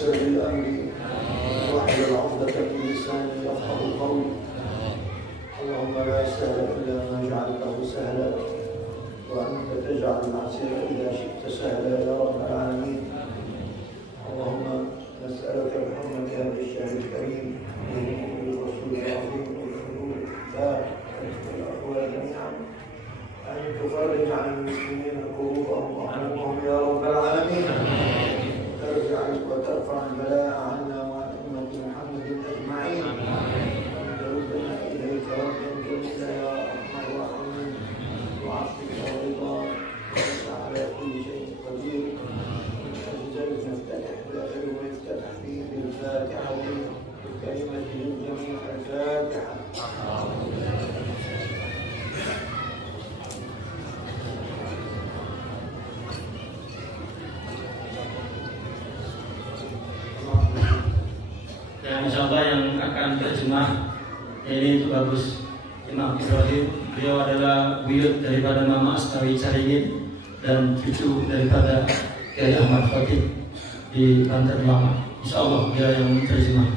ويسر لي أمري واحلل عقدة من لساني يفقهوا قولي. اللهم لا سهل إلا ما جعلته سهلا وأنت تجعل العسير إذا شئت سهلا يا رب العالمين. اللهم نسألك بحرمة هذا الشهر الكريم والرسول العظيم والحلول والأخوة جميعا أن تفرج عن المسلمين كروبهم وهمومهم يا رب العالمين، وترفع البلاء عنا وعن أمة محمد أجمعين، وأن تردنا إليك ربا جميلا يا أرحم الراحمين. وعفوك ورضا وأنت على كل شيء قدير. أجل نفتتح دائر ويفتتح به بالفاتحة بالكلمة للجميع الفاتحة. Dan insyaallah yang akan terjemah ini itu bagus Imam Ibrahim. Beliau adalah buyut daripada Mama Asnawi Caringin dan cucu daripada Kiai Ahmad Fatih di Banten Lama. Insyaallah dia yang terjemah.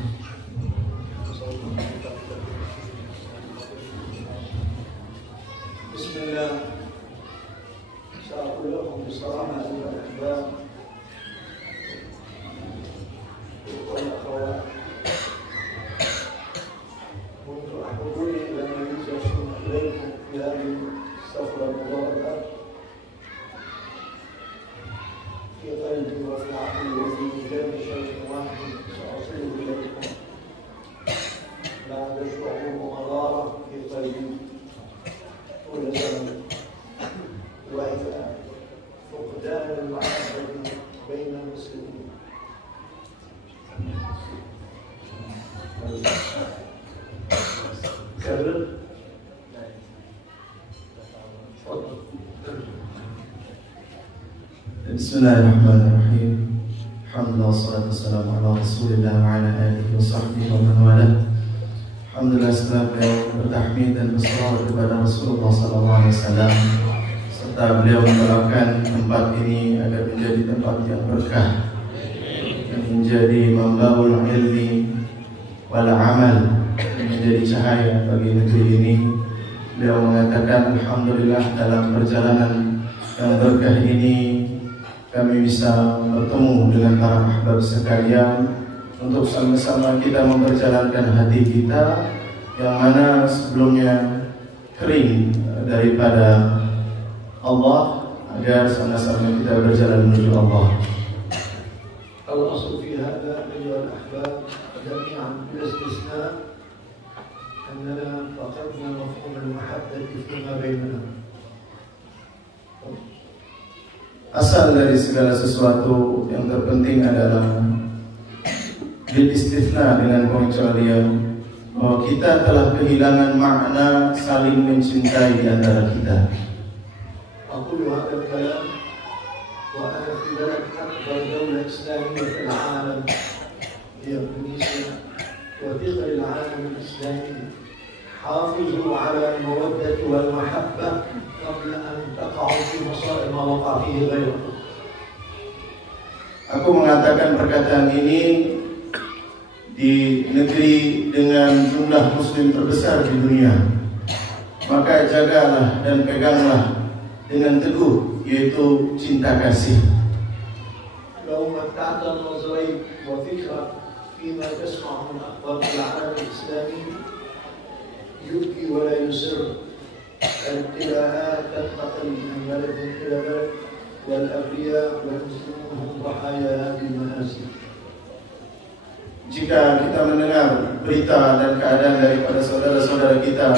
Bismillah. Sa'aqul lakum bisalamat al-ahbab wal-akhawat. Untuk حضوري إلى ما يجلسون إليكم في هذه السفرة المباركة في قلبي وفي عقلي وفي وجدان شيء واحد سأصل إليكم بعد شعور ومرارة في قلبي طول زمن، وهي فقدان المحبة بين المسلمين. Bismillahirrahmanirrahim. Alhamdulillah wassalatu wassalamu ala Rasulillah wa ala alihi wa sahbihi wa man wala. Alhamdulillah setelah beliau bertahmid dan bersalawat kepada Rasulullah sallallahu alaihi wasallam serta beliau mendoakan tempat ini agar menjadi tempat yang berkah yang menjadi membaul ilmi wal amal, menjadi cahaya bagi negeri ini. Beliau mengatakan alhamdulillah dalam perjalanan yang berkah ini kami bisa bertemu dengan para ahbab sekalian untuk sama-sama kita memperjalankan hati kita yang mana sebelumnya kering daripada Allah agar sama-sama kita berjalan menuju Allah. الأصل في هذا أيها الأحباب جميعا بلا استثناء أننا فقدنا مفهوم المحبة فيما بيننا. Asal dari segala sesuatu yang terpenting adalah bil istithna, dengan pengecualian bahwa kita telah kehilangan makna saling mencintai di antara kita. أقول هذا الكلام وأنا في بلد أكبر دولة إسلامية في العالم هي إندونيسيا، وثقل العالم الإسلامي حافظوا على المودة والمحبة قبل أن تقعوا في مصائب ما وقع فيه غيركم. Aku mengatakan perkataan ini di negeri dengan jumlah muslim terbesar di dunia. Maka jagalah dan peganglah dengan teguh, yaitu cinta kasih. لو متعت النظرين وفكرة فيما تسمع من أخبار العالم الإسلامي يبكي ولا يسر. الابتلاءات تنتقل من بلد إلى بلد والأبرياء والمسلمون هم ضحايا هذه المآسي. Jika kita mendengar berita dan keadaan daripada saudara-saudara kita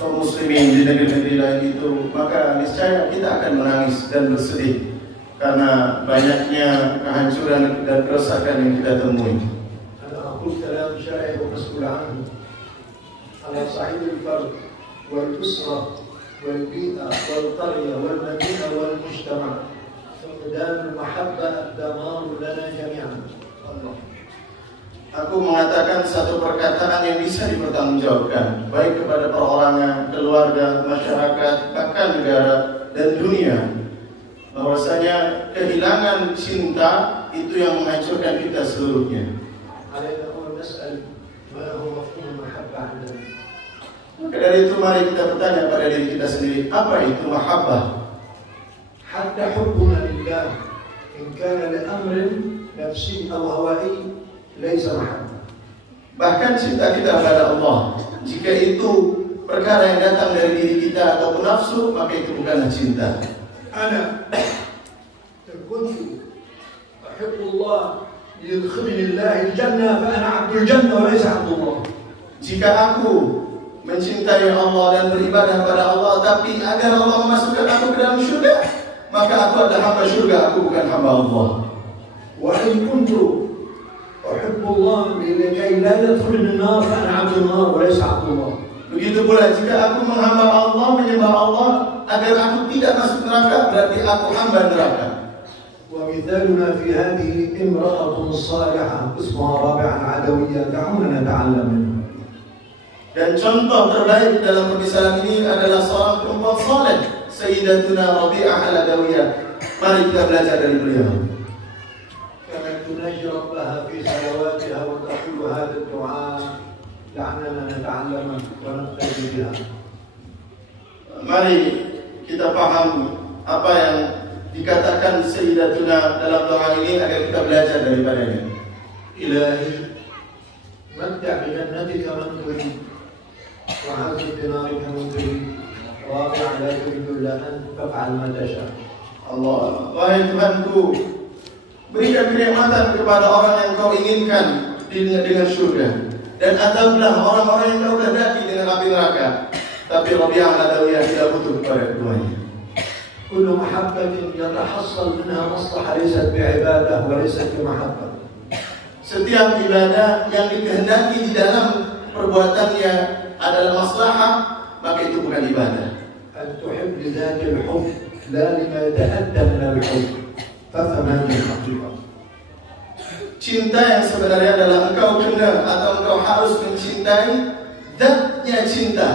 kaum muslimin di negeri-negeri lain itu, maka niscaya kita akan menangis dan bersedih karena banyaknya kehancuran dan kerusakan yang kita temui. أنا أقول كلام شائع ومسؤول عنه على صعيد الفرد والأسرة والبيئة والقرية والمدينة والمجتمع. فقدان المحبة الدمار لنا جميعا. الله. Aku mengatakan satu perkataan yang bisa dipertanggungjawabkan baik kepada perorangan, keluarga, masyarakat, bahkan negara dan dunia, bahwasanya kehilangan cinta itu yang menghancurkan kita seluruhnya. علينا أن نسأل ما هو مفهوم المحبة عندنا. Maka dari itu mari kita bertanya pada diri kita sendiri, apa itu mahabbah? حتى حبنا لله إن كان لأمر نفسي أو هوائي ليس محبة. Bahkan cinta kita kepada Allah, jika itu perkara yang datang dari diri kita ataupun nafsu, maka itu bukanlah cinta. أنا إن كنت أحب الله ليدخلني الله الجنة فأنا عبد الجنة وليس عبد الله. Jika aku mencintai Allah dan beribadah pada Allah, tapi agar Allah memasukkan aku ke dalam syurga, maka aku adalah hamba syurga, aku bukan hamba Allah. وإن كنت أحب الله لكي لا يدخلني النار فأنا عبد النار وليس عبد الله. Begitu pula jika aku menghamba Allah, menyembah Allah agar aku tidak masuk neraka, berarti aku hamba neraka. ومثالنا في هذه امرأة صالحة اسمها رابعة العدوية، دعونا نتعلم منها. Dan contoh terbaik dalam permisalan ini adalah seorang perempuan saleh, Sayyidatuna Rabi'ah Al-Adawiyah. Mari kita belajar dari beliau. كانت تناجي ربها في صلواتها وتقول هذا الدعاء لعلنا نتعلم ونقتدي بها. Mari kita paham apa yang dikatakan Sayyidatuna dalam doa ini agar kita belajar daripadanya. إلهي متع بجنتك من تريد وعذب بنارك من تريد رابع لا تريد إلا أن تفعل ما تشاء. Allah, wahai Tuhanku, berikan kenikmatan kepada orang yang kau inginkan dengan surga, dan azablah orang-orang yang kau kehendaki dengan api neraka. Tapi Rabi'ah Al-Adawiyah tidak butuh kepada keduanya. كل محبة يتحصل منها مصلحة ليست بعبادة وليست بمحبة. Setiap ibadah yang dikehendaki di dalam perbuatannya adalah maslahah, maka itu bukan ibadah. أن تحب لذات الحب لا لما يتأتى من الحب فافهم هذه الحقيقة. Cinta yang sebenarnya adalah engkau kena atau engkau harus mencintai zatnya cinta,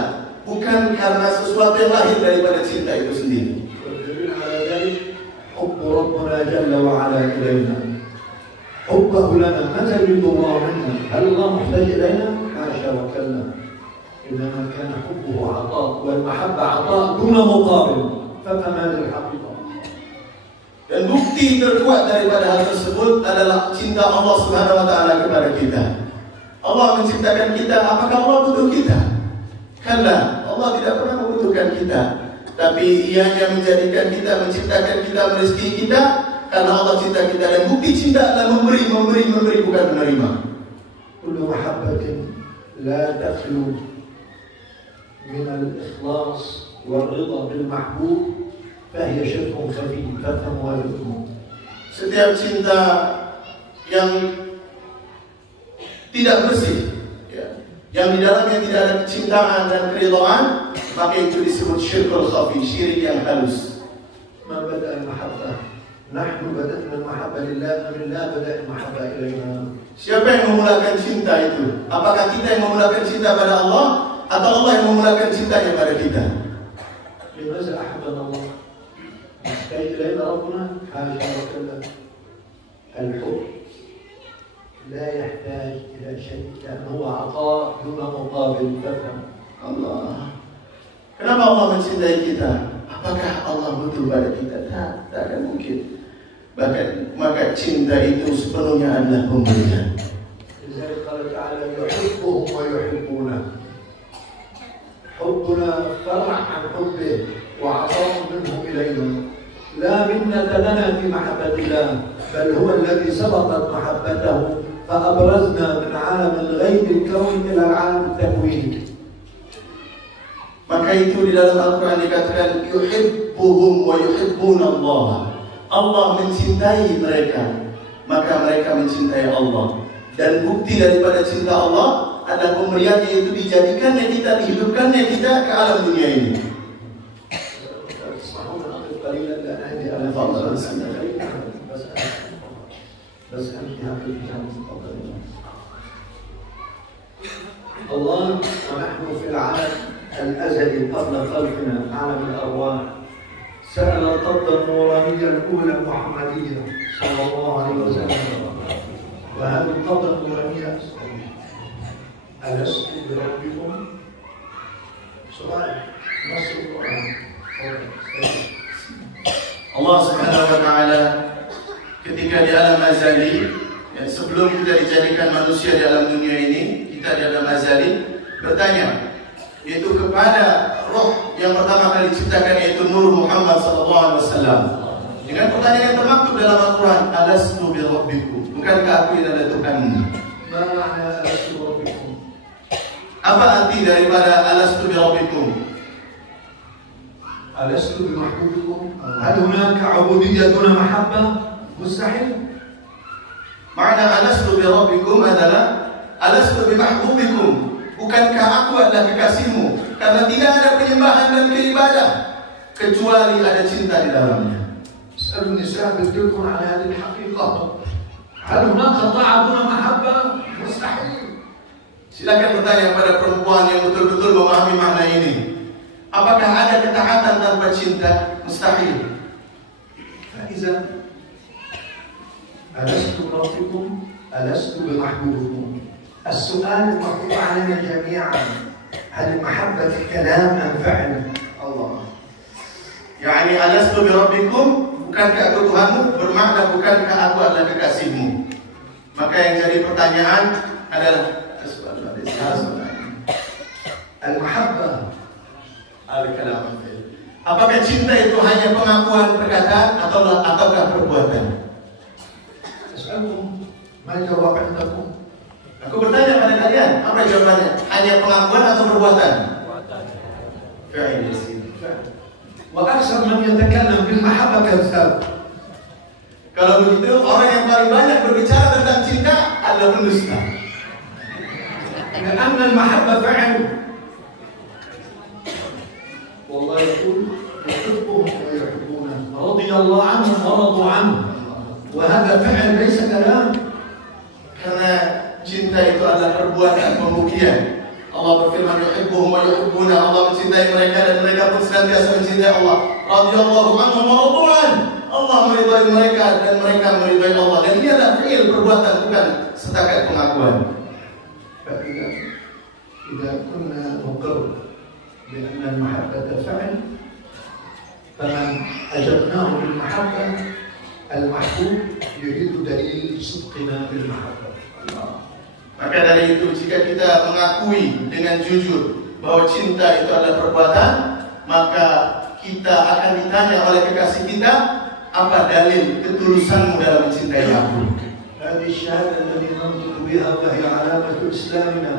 bukan karena sesuatu yang lahir daripada cinta itu sendiri. والدليل على ذلك حب ربنا جل وعلا إلينا، حبه لنا. ماذا يريد الله منا؟ هل الله محتاج إلينا؟ حاشا وكلا، إنما كان حبه عطاء، والمحبة عطاء دون مقابل. فافهم هذه الحقيقة. Dan bukti terkuat daripada hal tersebut adalah cinta Allah Subhanahu wa taala kepada kita. Allah menciptakan kita, apakah Allah butuh kita? Kalla, Allah tidak pernah membutuhkan kita. Tapi Ia yang menjadikan kita, menciptakan kita, merezeki kita karena Allah cinta kita. Dan bukti cinta adalah memberi, bukan menerima. كل محبة لا تخلو من الإخلاص والرضا بالمحبوب فهي شرك خفي، فافهموا هذا الأمر. Setiap cinta yang tidak bersih, ya, yang di dalamnya tidak ada kecintaan dan keridhaan, maka itu disebut syirkul khafi, syirik yang halus. ما بدأ المحبة؟ نحن بدأنا المحبة لله أم الله بدأ المحبة إلينا؟ Siapa yang memulakan cinta itu? Apakah kita yang memulakan cinta pada Allah atau Allah yang memulakan cintanya pada kita? لماذا أحبنا الله؟ يحتاج إلينا ربنا؟ حاشا وكلا. الحب لا يحتاج إلى شيء لأنه هو عطاء دون مقابل. فافهم. Allah. Kenapa Allah mencintai kita? Apakah Allah butuh pada kita? Tak akan mungkin. Maka cinta itu sepenuhnya adalah pemberian. لذلك قال تعالى يحبهم ويحبونه. حبنا فرع عن حبه وعطاء منه إلينا، لا منة لنا في محبة الله، بل هو الذي سبقت محبته فأبرزنا من عالم الغيب الكوني إلى العالم التكويني. Maka itu di dalam Al-Quran dikatakan yuhibbuhum wa yuhibbunallah. Allah mencintai mereka, maka mereka mencintai Allah. Dan bukti daripada cinta Allah adalah pemberiannya, yaitu dijadikannya kita, dihidupkannya kita ke alam dunia ini. الله ونحن في العالم الأزلي قبل خلقنا، عالم الأرواح، سأل القبضة النورانية الأولى المحمدية صلى الله عليه وسلم، وهذه القبضة النورانية ألست بربكم؟ سؤال نص القرآن. Allah Subhanahu wa Ta'ala ketika di alam azali, sebelum kita dijadikan manusia di alam dunia ini, kita di alam azali bertanya, yaitu kepada roh yang pertama kali diciptakan, yaitu Nur Muhammad sallallahu alaihi wasallam, dengan pertanyaan yang termaktub dalam Al-Quran, alastu bi rabbikum, bukankah aku ini adalah Tuhanmu? Mana alastu bi rabbikum? Apa arti daripada alastu bi rabbikum? ألست بمحبوبكم؟ هل هناك عبودية دون محبة؟ مستحيل. Makna alastu bi rabbikum adalah alastu bi mahbubikum, bukankah aku adalah kekasihmu? Karena tidak ada penyembahan dan beribadah kecuali ada cinta di dalamnya. اسألوا النساء بدلكم على هذه الحقيقة. هل هناك طاعة دون محبة؟ مستحيل. Silakan bertanya pada perempuan yang betul-betul memahami makna ini. Apakah ada ketaatan tanpa cinta? Mustahil. فإذا ألست بربكم؟ ألست بمحبوبكم؟ السؤال المطلوب علينا جميعا، هل المحبة كلام أم فعل؟ الله. Yani alastu bi rabbikum, bukankah aku Tuhanmu? Bermakna bukankah aku adalah kekasihmu? Maka yang jadi pertanyaan adalah المحبة al-kalam. Apakah cinta itu hanya pengakuan perkataan ataukah perbuatan? أسألكم ما الجواب عندكم؟ Aku bertanya pada kalian, apa jawabannya? Hanya pengakuan atau perbuatan? وأكثر من يتكلم بالمحبة كذاب. Kalau begitu, orang yang paling banyak berbicara tentang cinta adalah pendusta. لأن المحبة فعل. والله يقول يحبهم ويحبونه، رضي الله عنهم ورضوا عنه، وهذا فعل ليس كلام. Karena cinta itu adalah perbuatan, pembuktian. Allah berfirman, yuhibbuhum wa yuhibbuna, Allah mencintai mereka dan mereka pun senantiasa mencintai Allah. Radhiyallahu anhum wa radu an, Allah meridai mereka dan mereka meridai Allah. Dan ini adalah fi'il, perbuatan, bukan setakat pengakuan. إذا كنا نقر بأن المحبة فعل، فمن أجبناه بالمحبة المحبوب يريد دليل صدقنا بالمحبة. Maka dari itu, jika kita mengakui dengan jujur bahwa cinta itu adalah perbuatan, maka kita akan ditanya oleh kekasih kita, apa dalil ketulusanmu dalam mencintai aku? هذه الشهادة التي ننطق بها وهي علامة إسلامنا،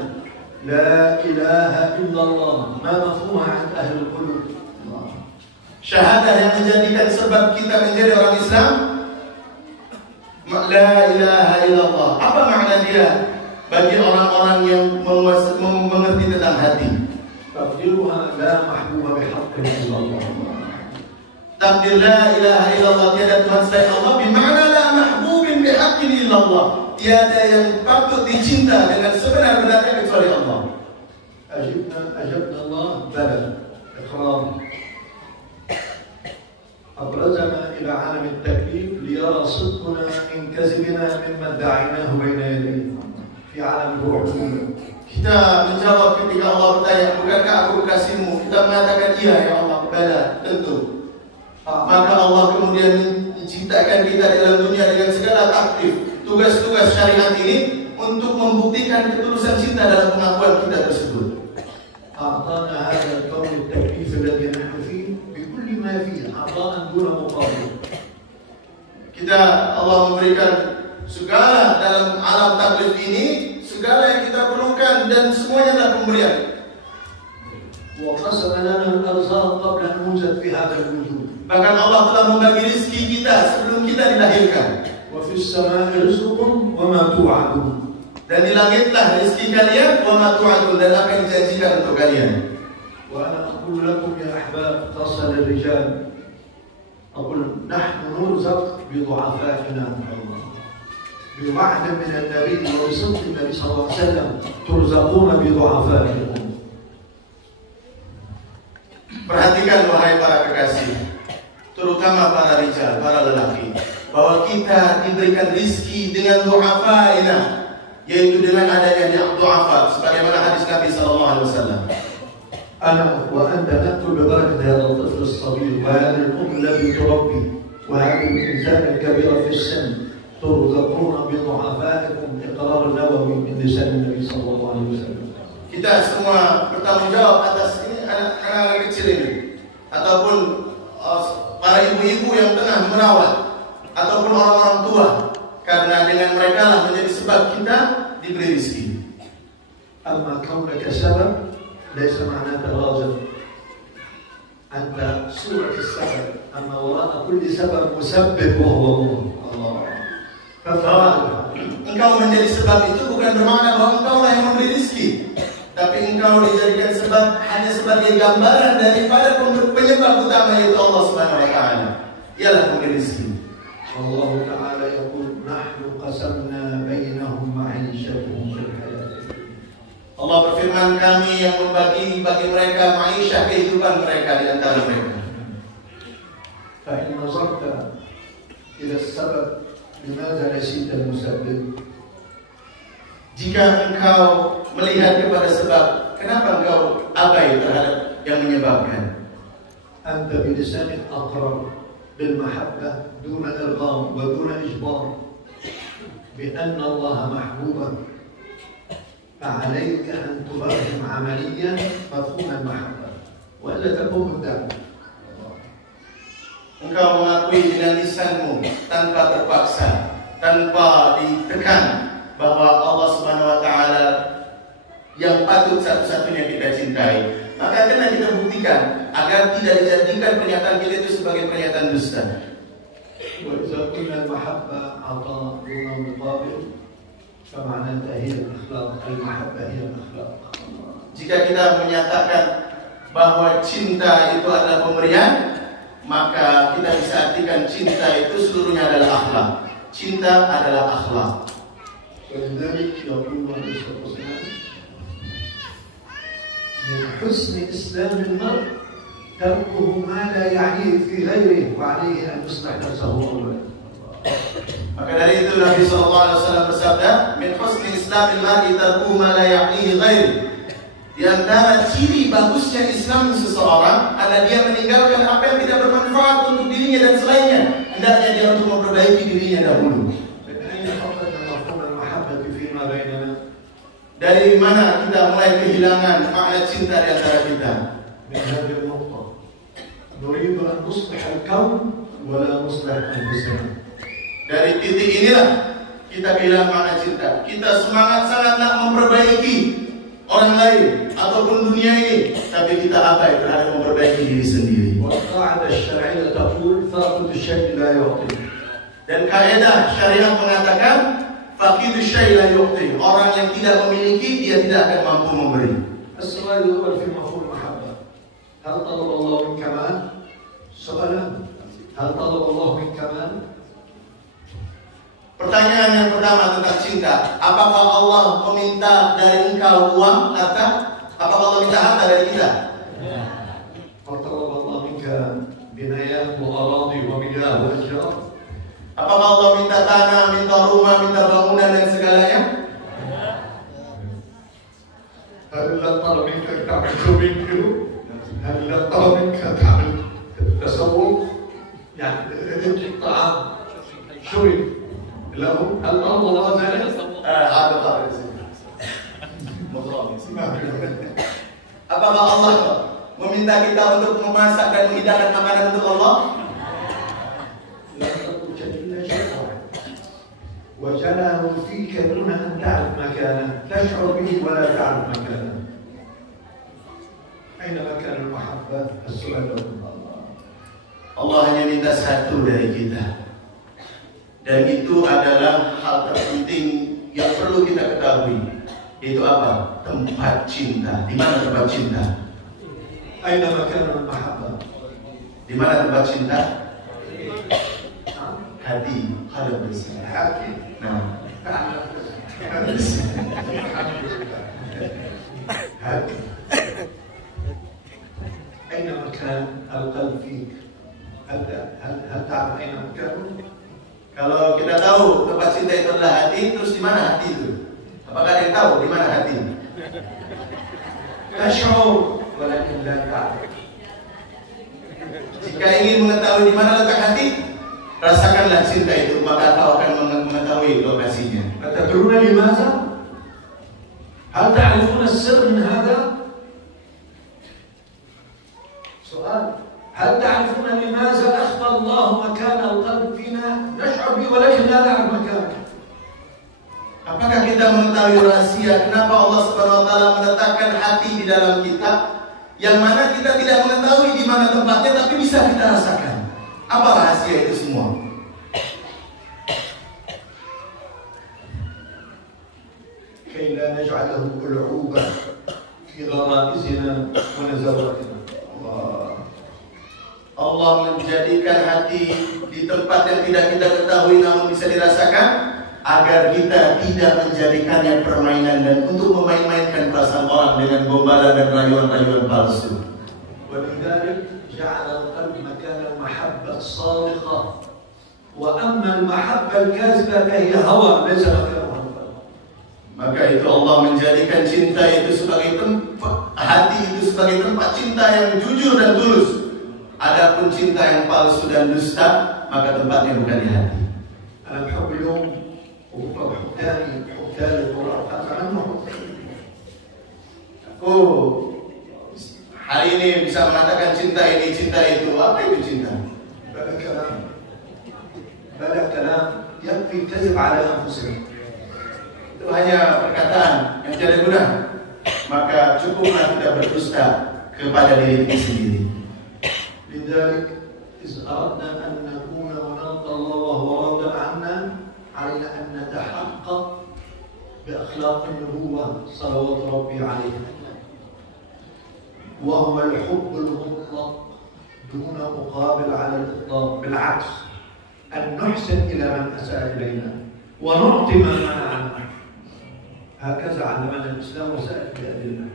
لا إله إلا الله، ما مفهومها عند أهل القلوب؟ Syahadah yang menjadikan sebab kita menjadi orang Islam, la ilaha illallah. Apa makna dia bagi orang-orang yang mengerti tentang hati? تقديرها لا محبوب بحق إلا الله. Takdir la ilaha illallah, tiada Tuhan selain Allah, bermakna la mahbubin bihaqqin illallah, tiada yang patut dicinta dengan sebenar-benarnya kecuali Allah. أجبنا الله بلى إقرار. أبرزنا إلى عالم التكليف ليرى صدقنا من كذبنا مما ادعيناه بين يديه في عالم الروح. Kita menjawab ketika Allah bertanya, bukankah aku kekasihmu? Kita mengatakan iya ya Allah, bala, tentu. Maka Allah kemudian menciptakan kita di dalam dunia dengan segala takdir, tugas-tugas syariat ini untuk membuktikan ketulusan cinta dalam pengakuan kita tersebut. أعطانا هذا الكون التكليف الذي نحن فيه بكل ما فيه عطاء دون مقابل. Kita, Allah memberikan segala dalam alam taklif ini, segala yang kita perlukan dan semuanya adalah pemberian. وقسم لنا الأرزاق قبل أن نوجد في هذا الوجود. Bahkan Allah telah membagi rezeki kita sebelum kita dilahirkan. وفي السماء رزق وما توعدون. Dan di langitlah rezeki kalian, wa ma tu'adun, dan apa yang dijanjikan untuk kalian. وأنا أقول لكم يا أحباب خاصة للرجال، أقول نحن نرزق بضعفائنا بوعد من النبي وبصدق النبي صلى الله عليه وسلم، ترزقون بضعفائكم. Perhatikan wahai para kekasih, terutama para rijal, para lelaki, bahwa kita diberikan rizki dengan du'afaina, yaitu dengan adanya du'afa, sebagaimana hadis Nabi sallallahu alaihi wasallam. أنا وأنت نأكل ببركة هذا الطفل الصغير وهذه الأم التي تربي وهذا الإنسان الكبير في السن ترزقون بضعفائكم إقرار النووي من لسان النبي صلى الله عليه وسلم. Kita semua bertanggung jawab atas ini anak-anak kecil ini, ataupun para ibu-ibu yang tengah merawat, ataupun orang-orang tua, karena dengan mereka lah menjadi sebab kita diberi rezeki. أما كونك سبب ليس معناه راجل، أنت صورة السبب، أما وراء كل سبب مسبب وهو الله. Engkau menjadi sebab itu bukan bermakna bahwa engkau lah yang memberi rezeki, tapi engkau dijadikan sebab hanya sebagai gambaran daripada penyebab utama, yaitu Allah Subhanahu wa taala. Ialah memberi rezeki. Allah Taala yaqul nahnu qasamna bainahum ma'ishatahum fil hayat. Allah berfirman, kami yang membagi bagi mereka ma'isyah, kehidupan mereka di antara mereka. Fa in nazarta ila sabab limadha nasita al-musabbib. Jika engkau melihat kepada sebab, kenapa engkau abai terhadap yang menyebabkan? Anta bilisanik aqrar bil mahabbah duna irgham wa duna ijbar bi anna Allah mahbuban. فعليك أن تبرهن عمليا مفهوم المحبة وإلا تقوم الدعوة. Engkau mengakui dengan lisanmu tanpa terpaksa, tanpa ditekan, bahwa Allah Subhanahu wa taala yang patut satu-satunya kita cintai. Maka kena kita buktikan agar tidak dijadikan pernyataan kita itu sebagai pernyataan dusta. وإذا قلنا المحبة عطاء دون مقابل فمعناتها هي الأخلاق، المحبة هي الأخلاق. Jika kita menyatakan bahwa cinta itu adalah pemberian, maka kita bisa artikan cinta itu seluruhnya adalah akhlak. Cinta adalah akhlak. ولذلك يقول النبي صلى الله عليه وسلم من حسن إسلام المرء تركه ما لا يعنيه في غيره وعليه أن يصلح نفسه أولا. Maka dari itu Nabi SAW bersabda, min husni islamil mar'i tarkuhu ma la ya'nihi ghairi. Di antara ciri bagusnya Islam seseorang adalah dia meninggalkan apa yang tidak bermanfaat untuk dirinya dan selainnya. Hendaknya dia untuk memperbaiki dirinya dahulu. Dari mana kita mulai kehilangan makna cinta di antara kita? Dari titik inilah kita kehilangan makna cinta. Kita semangat sangat nak memperbaiki orang lain ataupun dunia ini, tapi kita abai terhadap memperbaiki diri sendiri. Dan kaidah syariat mengatakan faqidu syai' la yu'ti. Orang yang tidak memiliki, dia tidak akan mampu memberi. السؤال الأول في مفهوم المحبة، هل طلب الله منك مال؟ سؤالان، هل طلب الله منك مال؟ Pertanyaan yang pertama tentang cinta, apakah Allah meminta dari engkau uang, harta? Apakah Allah minta harta dari kita? هل طلب الله منك بنايات وأراضي ومياه وأشجار؟ Apakah Allah minta tanah, minta rumah, minta bangunan dan segalanya? هل طلب منك أن تعمل شوبينج؟ هل طلب منك أن تعمل تسوق؟ يعني تجيب طعام شوي له هل طلب الله ذلك؟ Ada apa sih? Apakah Allah meminta kita untuk memasak dan menghidangkan makanan untuk Allah? وجعله فيك دون أن تعرف مكانه، تشعر به ولا تعرف مكانه. أين مكان المحبة؟ السؤال الله. Allah hanya minta satu dari kita, dan itu adalah hal terpenting yang perlu kita ketahui. Itu apa? Tempat cinta. Di mana tempat cinta? أين مكان المحبة؟ Di mana tempat cinta? Hati, qalb. hati. Nah, hati. أين مكان القلب فيك؟ أبدأ hati itu? Apakah ada yang tahu di mana hati? Tash'ur walakin la ta'lam. Jika ingin mengetahui di mana letak hati, rasakanlah cinta itu, maka kau akan mengetahui lokasinya. Atadruna limaza? Hal ta'rifuna as-sirr min hadha? Soal. هل تعرفون لماذا أخفى الله مكان القلب فينا؟ نشعر به ولكن لا نعرف مكانه. Apakah kita mengetahui rahasia kenapa Allah Subhanahu wa taala meletakkan hati di dalam kita yang mana kita tidak mengetahui di mana tempatnya tapi bisa kita rasakan? Apa rahasia itu semua? كي لا نجعله ألعوبة في غرائزنا ونزواتنا. Allah menjadikan hati di tempat yang tidak kita ketahui namun bisa dirasakan agar kita tidak menjadikannya permainan dan untuk memain-mainkan perasaan orang dengan gombalan dan rayuan-rayuan palsu. ولذلك جعل القلب مكان المحبة الصادقة وأما المحبة الكاذبة فهي هوى ليس مكانها القلب. Maka itu Allah menjadikan cinta itu sebagai tempat, hati itu sebagai tempat cinta yang jujur dan tulus. Adapun cinta yang palsu dan dusta, maka tempatnya bukan di hati. أنا بحب اليوم وبكرة بحب تاني القرآن أتمنى. Aku hari ini bisa mengatakan cinta ini, cinta itu. Apa itu cinta? بلا كلام يكفي الكذب على أنفسهم. Itu hanya perkataan yang tidak guna. Maka cukuplah kita berdusta kepada diri kita sendiri. لذلك إذا أردنا أن نكون ونلقى الله وهو راض عنا علينا أن نتحقق بأخلاق النبوة صلوات ربي عليه وهو الحب المطلق دون مقابل على الإطلاق. بالعكس أن نحسن إلى من أساء إلينا ونعطي من منعنا. هكذا علمنا الإسلام وسائل بأدلة.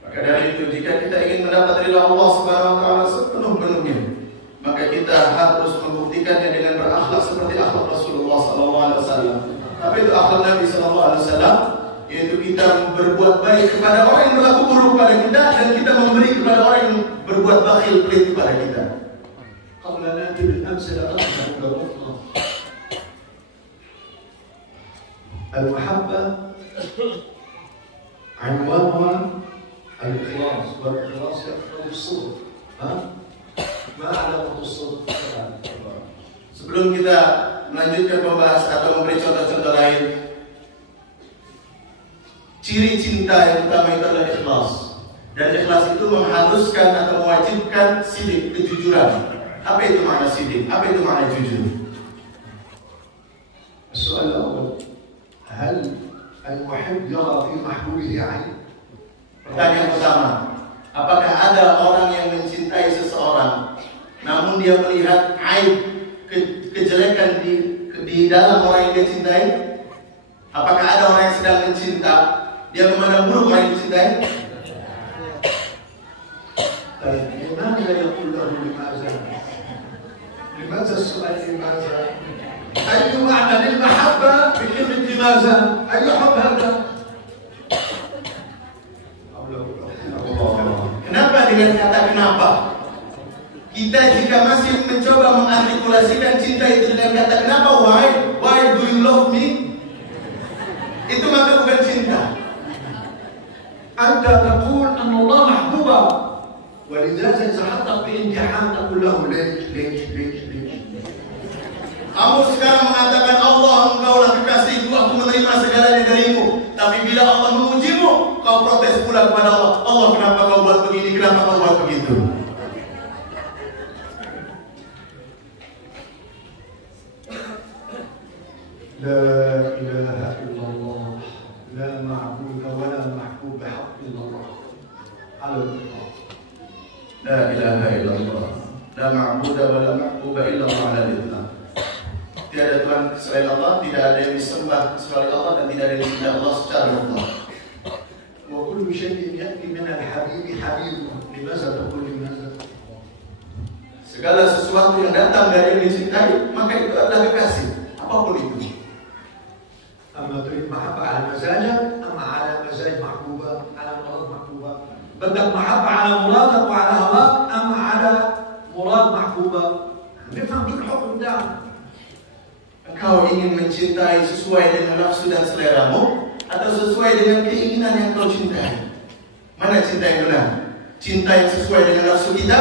Maka dari itu jika kita ingin mendapat ridha Allah Subhanahu wa taala sepenuh-penuhnya, maka kita harus membuktikannya dengan berakhlak seperti akhlak Rasulullah sallallahu alaihi wasallam. Apa itu akhlak Nabi sallallahu alaihi wasallam? Yaitu kita berbuat baik kepada orang yang berlaku buruk pada kita dan kita memberi kepada orang yang berbuat bakhil pelit kepada kita. قبل أن نأتي بالأمثلة أكثر المحبة عنوانها الإخلاص والإخلاص يقتضي الصدق. ما علامة الصدق؟ Sebelum kita melanjutkan membahas atau memberi contoh-contoh lain, ciri cinta yang utama itu adalah ikhlas. Dan ikhlas itu mengharuskan atau mewajibkan sidik, kejujuran. Apa itu makna sidik? Apa itu makna jujur? السؤال الأول هل المحب يرى في محبوبه عين؟ Pertanyaan pertama, apakah ada orang yang mencintai seseorang namun dia melihat aib, kejelekan di dalam orang yang dia cintai? Apakah ada orang yang sedang mencinta, dia memandang buruk orang yang dicintai? لماذا يقول له لماذا؟ لماذا السؤال لماذا؟ أي معنى للمحبة بكلمة لماذا؟ أي حب هذا؟ Kenapa dengan kata kenapa? Kita jika masih mencoba mengartikulasikan cinta itu dengan kata kenapa, why do you love me? Itu maka bukan cinta. أنت تقول أن الله محبوبا ولذلك إذا حطك بامتحان تقول له ليش. Kamu sekarang mengatakan Allah engkaulah kekasihku, aku menerima segalanya darimu. Tapi bila Allah mengujimu, kau protes pula kepada Allah. Allah, kenapa kau buat begini, kenapa kau buat begitu? لا إله إلا الله لا معبود ولا محبوب بحق إلا الله على الإطلاق. La ilaha illallah, la ma'budu wa la mahbuba illa Allah ala al-itlaq. Tiada Tuhan selain Allah, tidak ada yang disembah kecuali Allah dan tidak ada yang dicintai Allah secara mutlak. وكل شيء يأتي من الحبيب حبيب. لماذا تقول لماذا؟ Segala sesuatu yang datang dari yang dicintai, maka itu adalah kekasih, apapun itu. أما تريد محبة على مزاجك أما على مزاج محبوبة على مراد محبوبة بدك محبة على مرادك وعلى هواك أما على مراد محبوبة نفهم كل حكم ده. Engkau ingin mencintai sesuai dengan nafsu dan seleramu atau sesuai dengan keinginan yang kau cintai? Mana cinta yang benar? Cinta yang sesuai dengan nafsu kita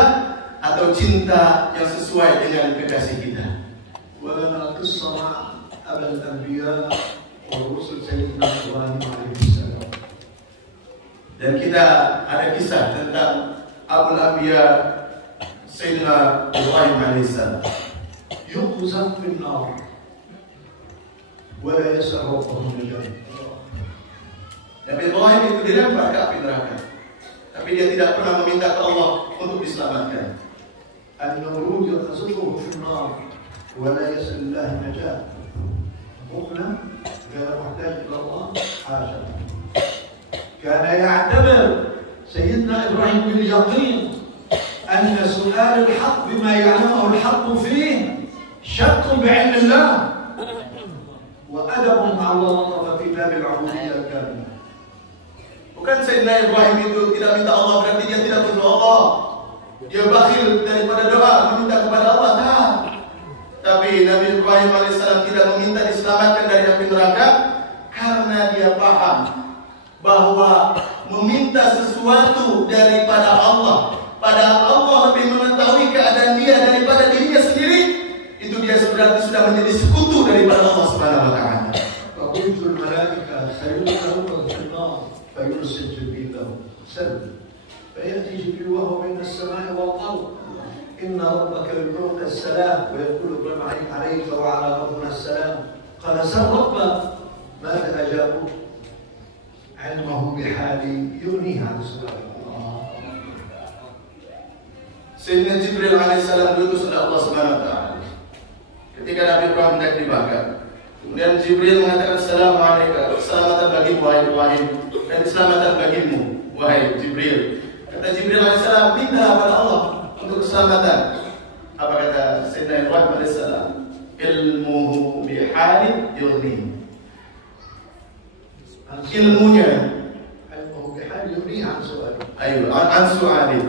atau cinta yang sesuai dengan kekasih kita? ولنا قصة مع أبا الأنبياء ورسل سيدنا إبراهيم عليه السلام. Dan kita ada kisah tentang Abul Anbiya Sayyidina Ibrahim alaihissalam. يقذف في النار ولا يسأل ربه النجاة. Nabi Ibrahim itu dilempar ke api neraka, tapi dia tidak pernah meminta ke Allah untuk diselamatkan. النمرود يقذفه في النار ولا يسأل الله النجاة. مؤمن غير محتاج إلى الله حاشا. كان يعتبر سيدنا إبراهيم باليقين أن سؤال الحق بما يعلمه الحق فيه شك بعلم الله وأدب مع الله في باب العبودية الكاملة. Bukan Sayyidina Ibrahim itu tidak minta Allah berarti dia tidak butuh Allah. Dia bakhil daripada doa meminta kepada Allah. Nah. Tapi Nabi Ibrahim alaihissalam tidak meminta diselamatkan dari api neraka karena dia paham bahwa meminta sesuatu daripada Allah, padahal Allah lebih mengetahui keadaan dia daripada dirinya sendiri, itu dia berarti sudah menjadi sekutu daripada Allah Subhanahu wa taala. فقلت الملائكة سيدخلون في النار فيرسل جبريل له سلم فيأتي جبريل وهو بين السماء والأرض إن ربك يقول السلام ويقول إبراهيم عليك وعلى ربنا السلام قال سل ربك ماذا أجابوا علمه بحالي يغنيه عن سؤال الله. Sayyidina Jibril alaihissalam diutus oleh Allah Subhanahu wa taala. Ketika Nabi Ibrahim hendak dibakar, kemudian Jibril mengatakan Assalamualaikum, keselamatan bagimu wahai Ibrahim, dan keselamatan bagimu wahai Jibril. Kata Jibril alaihissalam, minta kepada Allah untuk keselamatan. Apa kata Sayyidina Ibrahim alaihissalam? Ilmuhu bihalin yughni. Ilmunya ayo an su'ali.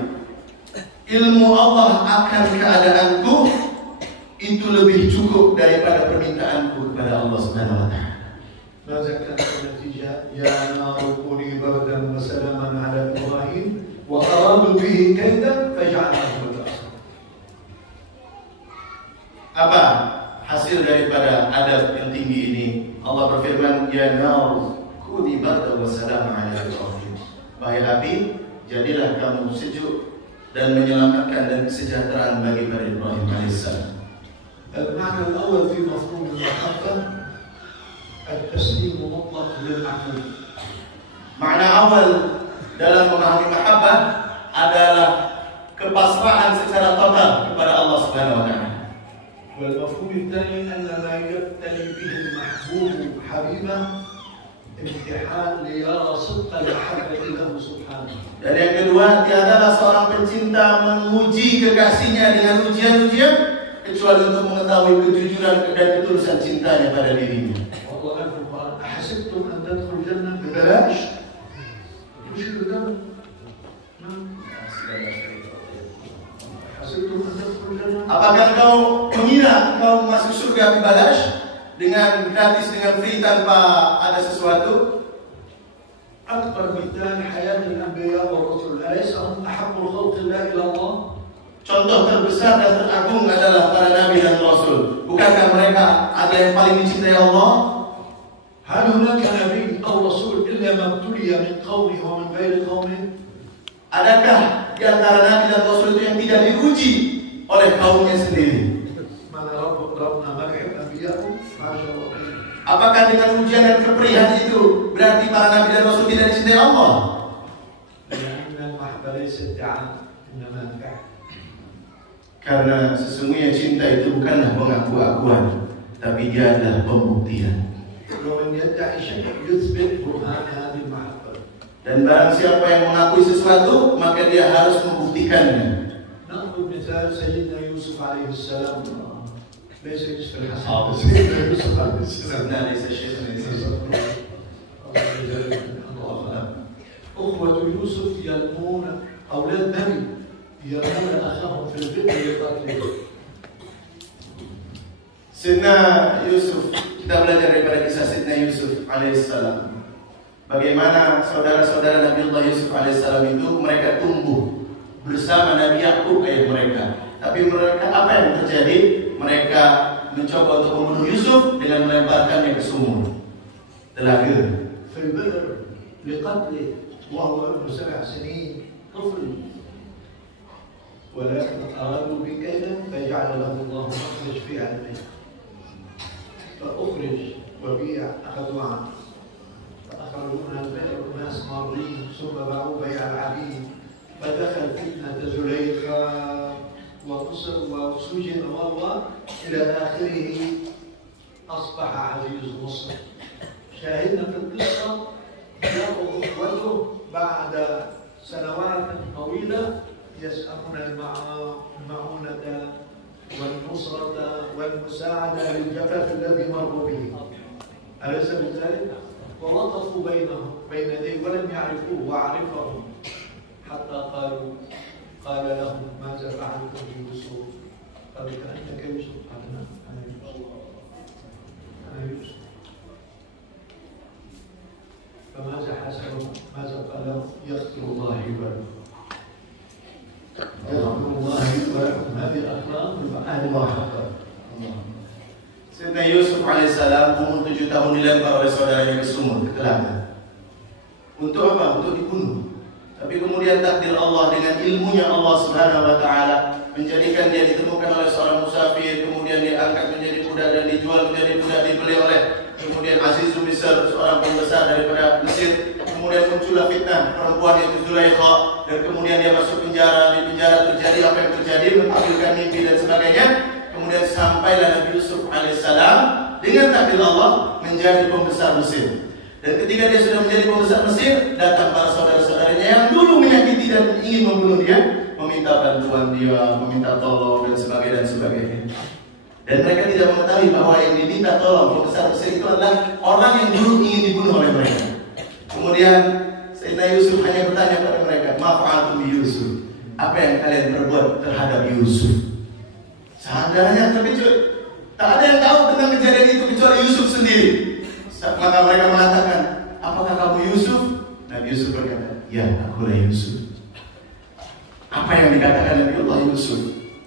Ilmu Allah akan keadaanku itu lebih cukup daripada permintaanku kepada Allah Subhanahu wa taala. ماذا كانت النتيجة؟ يا نار كوني بردا وسلاما على إبراهيم وأرادوا به كيدا فجعلناه الأسفل. Apa hasil daripada adab yang tinggi ini? Allah berfirman, ya nar kuni barda wa salam ala Ibrahim. Wahai api, jadilah kamu sejuk dan menyelamatkan dan kesejahteraan bagi Ibrahim alaihissalam. المعنى الأول في مفهوم المحبة التسليم مطلق للمحبوب. Makna awal dalam memahami mahabbah adalah kepasrahan secara total kepada Allah Subhanahu wa taala. والمفهوم الثاني أن ما يبتلي به المحبوب حبيبه امتحان ليرى صدق المحبة له سبحانه. Dan yang kedua, tiadalah seorang pencinta menguji kekasihnya dengan ujian-ujian kecuali untuk mengetahui kejujuran dan ketulusan cintanya pada dirinya. والله في القرآن أحسبتم أن تدخلوا الجنة ببلاش؟ مش بالجنة. حسبتم أن تدخلوا الجنة؟ Apakah kau mengira kau masuk surga bebalash dengan gratis, dengan free tanpa ada sesuatu? أكبر مثال حياة الأنبياء والرسل أليس هم أحب الخلق الله إلى الله؟ Contoh terbesar dan teragung adalah para nabi dan rasul. Bukankah mereka ada yang paling dicintai Allah? هل هناك نبي أو رسول إلا ما ابتلي من قومه ومن غير قومه؟ Adakah di antara nabi dan rasul itu yang tidak diuji oleh kaumnya sendiri? من ربنا ما يحب أنبياءه ما شاء الله. Apakah dengan ujian dan keperihan itu berarti para nabi dan rasul tidak dicintai Allah? لأن المحبة ليست ادعاء إنما فعل. Karena sesungguhnya cinta itu bukanlah pengaku-akuan, tapi dia adalah pembuktian. ومن يدعي شيء يثبت برهان هذه المحبة. Dan barang siapa yang mengakui sesuatu, maka dia harus membuktikannya. نأخذ مثال سيدنا يوسف عليه السلام. ليس يوسف الحسن آه. سيدنا يوسف عليه السلام. سيدنا ليس شيخنا أخوة يوسف يرمون أولاد نبي يرمون أخاهم في البئر لقتله. Sidna Yusuf, kita belajar daripada kisah Sidna Yusuf alaihissalam. Bagaimana saudara-saudara Nabi Allah Yusuf alaihissalam itu mereka tumbuh bersama Nabi Yakub kayak mereka. Tapi mereka apa yang terjadi? Mereka mencoba untuk membunuh Yusuf dengan melemparkannya ke sumur telaga. في البئر لقتله وهو ابن 7 سنين طفل ولكن أرادوا بكيدا فجعل له الله مخرج في علمه فأخرج وبيع أخذوا عنه فأخرجوا من البئر أناس مارين ثم باعوا بيع العبيد فدخل فتنة زليخا وقصر وسجن إلى آخره أصبح عزيز مصر. شاهدنا في القصة جاءوا إخوته بعد سنوات طويلة يسألون المعونة والنصرة والمساعدة للجفاف الذي مروا به. أليس بذلك؟ ووقفوا بين يديه ولم يعرفوه وعرفهم حتى قال لهم ماذا فعلتم بيوسف؟ قالوا كأنك يوسف. قال نعم أنا يوسف. أنا يوسف. فماذا حسبوا؟ ماذا قالوا؟ يغفر الله لكم. يغفر الله لكم. هذه أخلاق أهل المحبة. Sidna Yusuf alaihissalam umur 7 tahun dilempar oleh saudaranya ke sumur, ke telaga. Untuk apa? Untuk dibunuh. Tapi kemudian takdir Allah dengan ilmunya Allah Subhanahu wa taala menjadikan dia ditemukan oleh seorang musafir, kemudian dia angkat menjadi budak dan dijual menjadi budak, dibeli oleh kemudian Azizul Misr, seorang pembesar daripada Mesir. Kemudian muncullah fitnah perempuan yaitu Zulaikha, dan kemudian dia masuk penjara. Di penjara terjadi apa yang terjadi, mengambilkan mimpi dan sebagainya. Kemudian sampailah Nabi Yusuf alaihissalam dengan takdir Allah menjadi pembesar Mesir. Dan ketika dia sudah menjadi pembesar Mesir, datang para saudara-saudaranya yang dulu menyakiti dan ingin membunuh dia, meminta bantuan dia, meminta tolong dan sebagainya. Dan mereka tidak mengetahui bahwa yang diminta tolong pembesar Mesir itu adalah orang yang dulu ingin dibunuh oleh mereka. Kemudian Sayyidina Yusuf hanya bertanya kepada mereka, "Ma fa'altum bi Yusuf?" Apa yang kalian perbuat terhadap Yusuf? Saudaranya terkejut. Tak ada yang tahu tentang kejadian itu kecuali Yusuf sendiri. Maka mereka mengatakan, "Apakah kamu Yusuf?" Nabi Yusuf berkata, "Ya, akulah Yusuf." Apa yang dikatakan Nabi Allah Yusuf?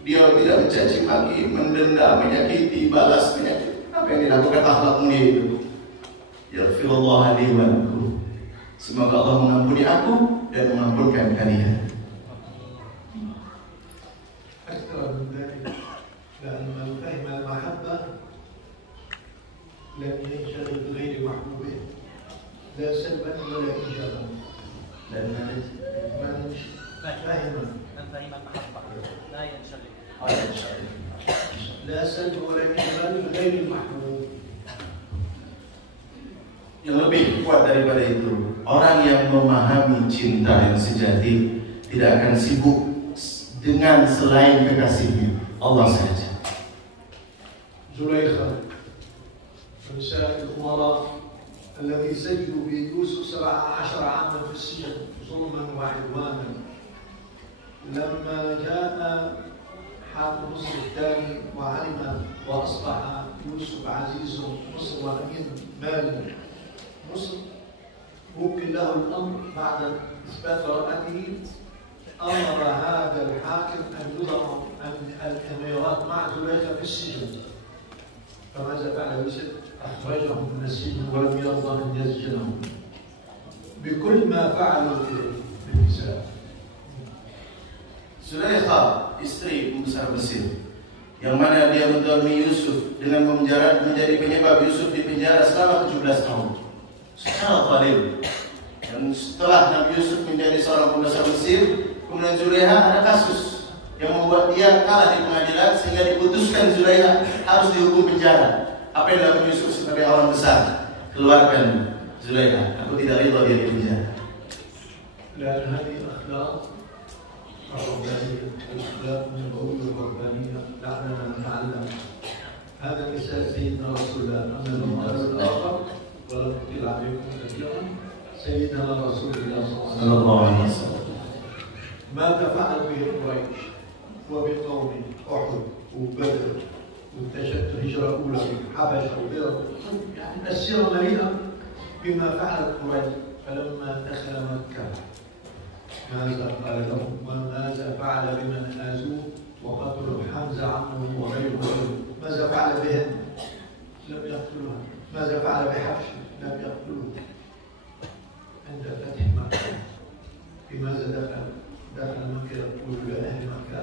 Dia tidak mencaci maki, mendenda, menyakiti, balas menyakiti. Apa yang dilakukan akhlak mulia itu? Yaghfirullah li wa lakum. Semoga Allah mengampuni aku dan mengampunkan kalian. لأن من فهم المحبة لم ينشغل بغير محبوبه لا سلبا ولا إيجابا. Dan من فهم المحبة لا ينشغل لا سلب ولا إيجاب بغير المحبوب. Yang lebih kuat daripada itu, orang yang memahami cinta yang sejati tidak akan sibuk dengan selain kekasihnya, Allah saja. زليخا نساء الأمراء الذي سجدوا بيوسف 17 عاما في السجن ظلما وعدوانا. لما جاء حاكم مصر الثاني وعلم وأصبح يوسف عزيز مصر وأمين مال مصر، ممكن له الأمر بعد إثبات براءته، أمر هذا الحاكم أن يضع الأميرات مع زليخا في السجن. فماذا فعل يوسف؟ أخرجهم من السجن ولم يرضى أن يسجنهم بكل ما فعلوا بالنساء. Zulaikha, istri pembesar Mesir, yang mana dia menzalimi Yusuf dengan memenjara, menjadi penyebab Yusuf dipenjara selama 17 tahun secara zalim. Dan setelah Nabi Yusuf menjadi seorang pembesar Mesir, kemudian Zulaikha ada kasus yang membuat dia kalah di pengadilan sehingga diputuskan Zulaikha harus dihukum penjara. Apa yang dilakukan Yusuf sebagai orang besar? Keluarkan Zulaikha, aku tidak rela dia di penjara. لأن هذه الأخلاق الربانية، الأخلاق النبوية الربانية دعنا نتعلم هذا مثال سيدنا رسول الله أن المقال الآخر ولم يطل عليكم كثيرا سيدنا رسول الله صلى الله عليه وسلم ماذا فعل به قريش وبقوم أحد وبدر وانتشرت الهجرة الأولى حبشة وغيره، يعني السيرة مليئة بما فعلت قريش. فلما دخل مكة ماذا قال لهم وماذا فعل بمن آذوه وقتلوا حمزة عمه وغيره؟ ماذا فعل بهم؟ لم يقتلوها. ماذا فعل بحبش؟ لم يقتلوه. عند فتح مكة لماذا دخل مكة يقول لأهل مكة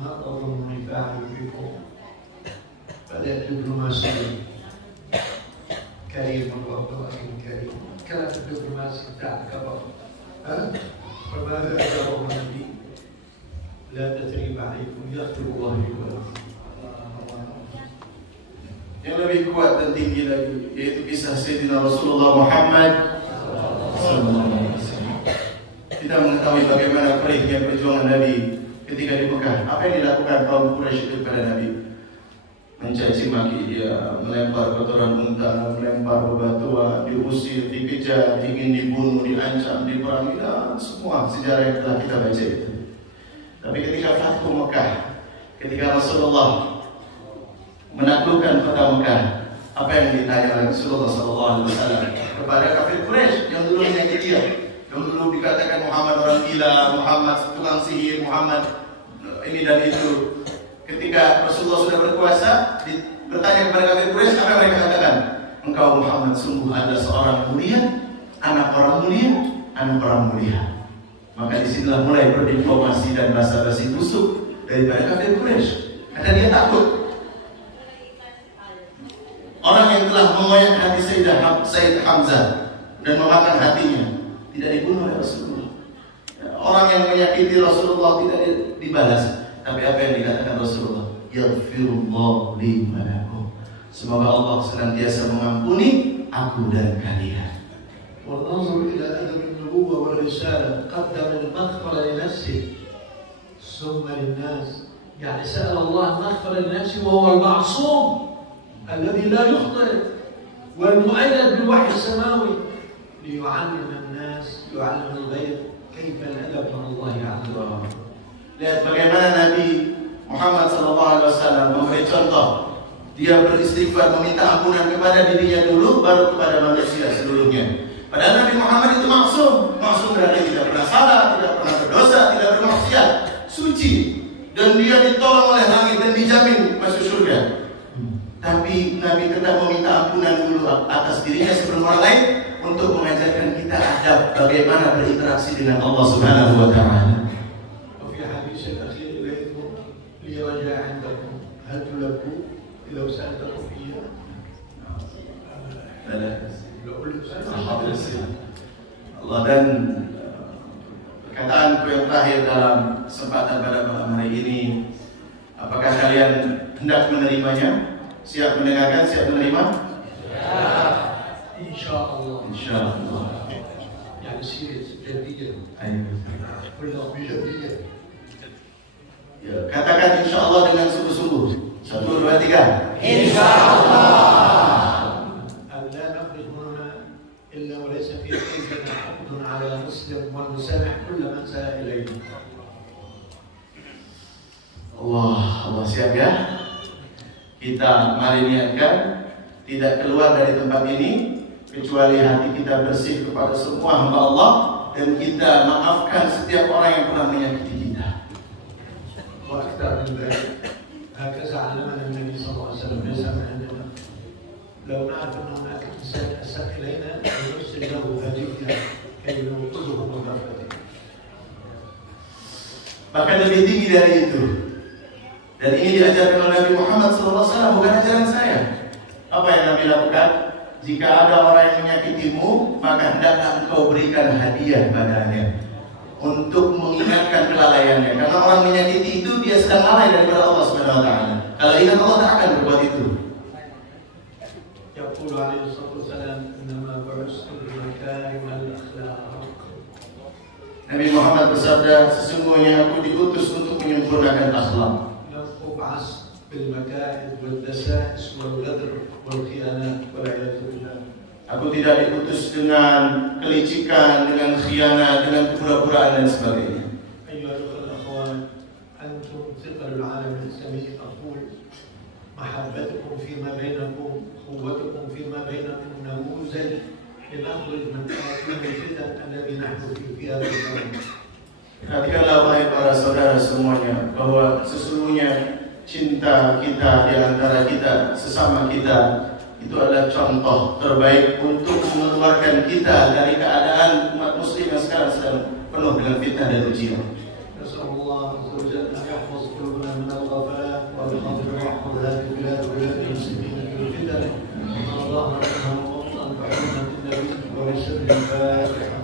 ما تظنني فاعل بكم؟ بدأت دبلوماسية كريم ورحيم كريم، كلام الدبلوماسي بتاع الكبر. فماذا أجابه النبي؟ لا تثريب عليكم يغفر الله لكم. Yang lebih kuat dan tinggi lagi yaitu kisah Sayyidina Rasulullah Muhammad SAW. Kita mengetahui bagaimana perihnya perjuangan Nabi ketika di Mekah. Apa yang dilakukan kaum Quraisy itu kepada Nabi? Mencaci maki dia, melempar kotoran unta, melempar bebatuan, diusir, dikejar, ingin dibunuh, diancam, diperangi, dan semua sejarah yang telah kita baca itu. Tapi ketika Fathu Mekah, ketika Rasulullah menaklukkan kota Mekah, apa yang ditanya oleh Rasulullah SAW kepada kafir Quraisy yang dulu menyakiti dia, yang dulu dikatakan Muhammad orang gila, Muhammad tukang sihir, Muhammad ini dan itu. Ketika Rasulullah sudah berkuasa, bertanya kepada kafir Quraisy, apa yang mereka katakan? Engkau Muhammad sungguh adalah seorang mulia, anak orang mulia, anak orang mulia. Maka disitulah mulai berdiplomasi dan basa-basi busuk daripada kafir Quraisy. Karena dia takut. Orang yang telah mengoyak hati Sayyid Hamzah dan memakan hatinya tidak dibunuh oleh Rasulullah. Orang yang menyakiti Rasulullah tidak dibalas. Tapi apa yang dikatakan Rasulullah? Yaghfirullah li wa lakum. Semoga Allah senantiasa mengampuni aku dan kalian. والنظر إلى أدب النبوة والرسالة قدم المغفرة لنفسه ثم للناس. يعني سأل الله المغفرة لنفسه وهو المعصوم الذي لا يخطئ والمؤيد بالوحي السماوي ليعلم الناس يعلم الغير كيف الأدب مع الله عز وجل. Lihat bagaimana Nabi Muhammad SAW memberi contoh. Dia beristighfar meminta ampunan kepada dirinya dulu, baru kepada manusia seluruhnya. Padahal Nabi Muhammad itu maksum. Maksum berarti tidak pernah salah, tidak pernah berdosa, tidak bermaksiat, suci. Dan dia ditolong oleh langit dan dijamin masuk surga. Tapi Nabi tetap meminta ampunan dulu atas dirinya sebelum orang lain untuk mengajarkan kita adab bagaimana berinteraksi dengan Allah Subhanahu wa Ta'ala. ليرجع عندكم هل تلبوا لو سألتكم إياه؟ Allah dan perkataanku yang terakhir dalam kesempatan pada malam hari ini, apakah kalian hendak menerimanya? Siap mendengarkan, siap menerima? Ya, insyaallah. Insyaallah. Yang serius, jadinya. Belum jadinya. Ya, katakan insyaallah dengan sungguh-sungguh. 1, 2, 3. Insyaallah. Allah نخرج هنا إلا وليس في قلبنا حقد على مسلم ونسامح كل من ساء إلينا. Allah siap ya. Kita mari niatkan tidak keluar dari tempat ini kecuali hati kita bersih kepada semua hamba Allah dan kita maafkan setiap orang yang pernah menyakiti kita. وأكثر من ذلك هكذا علمنا النبي صلى الله عليه وسلم ليس من عندنا. لو نعرف أن هناك إنسان أساء إلينا نرسل له هدية كي ننقذه من غفلته. Bahkan lebih tinggi dari itu. Dan ini diajarkan oleh Nabi Muhammad SAW, bukan ajaran saya. Apa yang Nabi lakukan? Jika ada orang yang menyakitimu, maka hendaklah engkau berikan hadiah padanya untuk mengingatkan kelalaiannya. Karena orang menyakiti itu dia sedang lalai daripada Allah Subhanahu wa Ta'ala. Kalau ingat Allah tak akan berbuat itu. يقول عليه الصلاة والسلام إنما بعثت بمكارم الأخلاق. Nabi Muhammad bersabda, sesungguhnya aku diutus untuk menyempurnakan akhlak. لم أبعث بالمكائد والدسائس والغدر والخيانات والعياذ بالله. Aku tidak diputus dengan kelicikan, dengan khianat, dengan kepura-puraan dan sebagainya. أيها الأخوة الأخوات، أنتم ثقل العالم الإسلامي. أقول محبتكم فيما بينكم، قوتكم فيما بينكم نموذج لنخرج من الفتن الذي نحن فيه في هذا الزمن. Perhatikanlah wahai para saudara semuanya, bahwa sesungguhnya cinta kita di antara kita, sesama kita, itu adalah contoh terbaik untuk mengeluarkan kita dari keadaan umat muslim yang sekarang sedang penuh dengan fitnah dan ujian. نسأل الله عز وجل أن يحفظ قلوبنا من الغفلات وبفضل يحفظ هذه البلاد وبلاد المسلمين من الفتن ما ظهر منها وبطن بحرمة النبي ورسل الفاتحة.